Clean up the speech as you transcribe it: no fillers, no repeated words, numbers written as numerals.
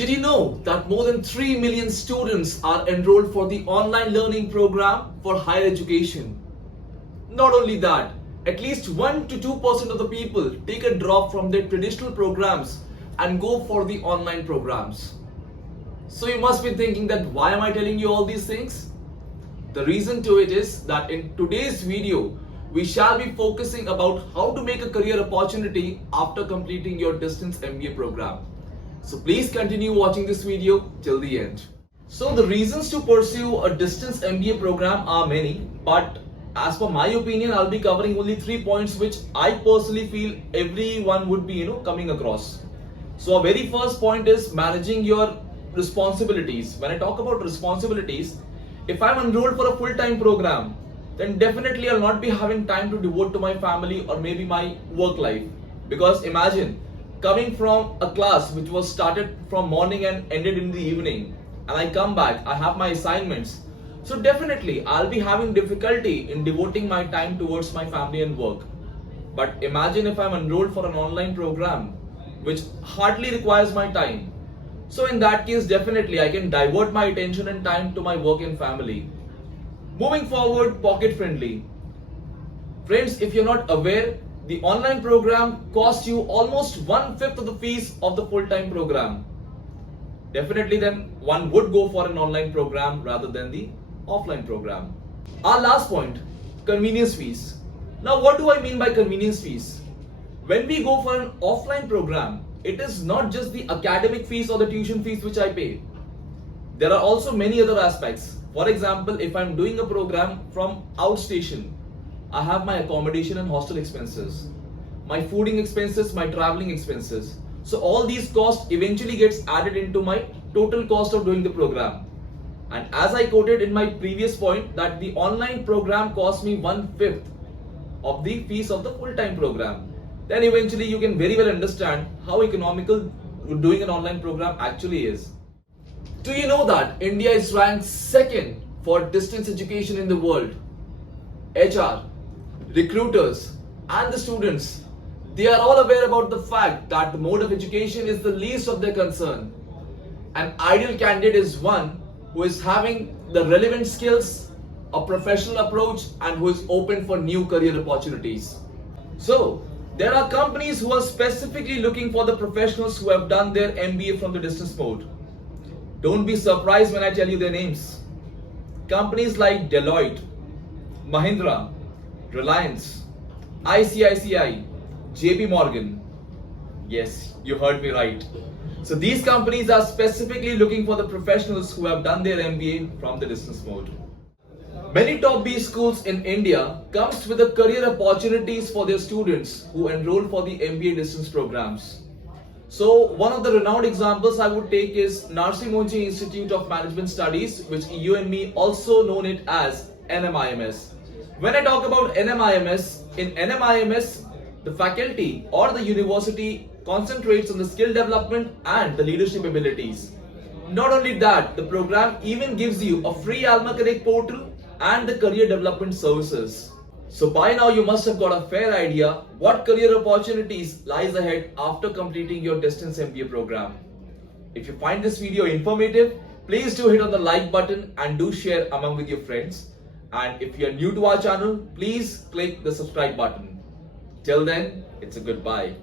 Did you know that more than 3 million students are enrolled for the online learning program for higher education? Not only that, at least 1 to 2% of the people take a drop from their traditional programs and go for the online programs. So you must be thinking that why am I telling you all these things? The reason to it is that in today's video, we shall be focusing about how to make a career opportunity after completing your Distance MBA program. So please continue watching this video till the end. So the reasons to pursue a Distance MBA program are many, but as per my opinion, I'll be covering only 3 points which I personally feel everyone would be coming across. So our very first point is managing your responsibilities. When I talk about responsibilities, if I'm enrolled for a full-time program, then definitely I'll not be having time to devote to my family or maybe my work life. Because imagine coming from a class which was started from morning and ended in the evening, and I come back, I have my assignments. So definitely I'll be having difficulty in devoting my time towards my family and work. But imagine if I'm enrolled for an online program which hardly requires my time. So in that case, definitely I can divert my attention and time to my work and family. Moving forward, pocket friendly. Friends, if you're not aware, the online program costs you almost 1/5 of the fees of the full-time program. Definitely then one would go for an online program rather than the offline program. Our last point, convenience fees. Now what do I mean by convenience fees? When we go for an offline program, it is not just the academic fees or the tuition fees which I pay. There are also many other aspects. For example, if I'm doing a program from outstation, I have my accommodation and hostel expenses, my fooding expenses, my traveling expenses. So all these costs eventually gets added into my total cost of doing the program. And as I quoted in my previous point that the online program costs me 1/5 of the fees of the full-time program, then eventually you can very well understand how economical doing an online program actually is. Do you know that India is ranked second for distance education in the world? HR, recruiters and the students, they are all aware about the fact that the mode of education is the least of their concern. An ideal candidate is one who is having the relevant skills, a professional approach, and who is open for new career opportunities. So, there are companies who are specifically looking for the professionals who have done their MBA from the distance mode. Don't be surprised when I tell you their names. Companies like Deloitte, Mahindra, Reliance, ICICI, JP Morgan. Yes, you heard me right. So these companies are specifically looking for the professionals who have done their MBA from the distance mode. Many top B schools in India comes with the career opportunities for their students who enroll for the MBA distance programs. So one of the renowned examples I would take is Narsi Monchi Institute of Management Studies, which you and me also know it as NMIMS. When I talk about NMIMS, in NMIMS, the faculty or the university concentrates on the skill development and the leadership abilities. Not only that, the program even gives you a free Alma Connect portal and the career development services. So by now you must have got a fair idea what career opportunities lies ahead after completing your Distance MBA program. If you find this video informative, please do hit on the like button and do share among with your friends. And if you are new to our channel, please click the subscribe button. Till then, it's a goodbye.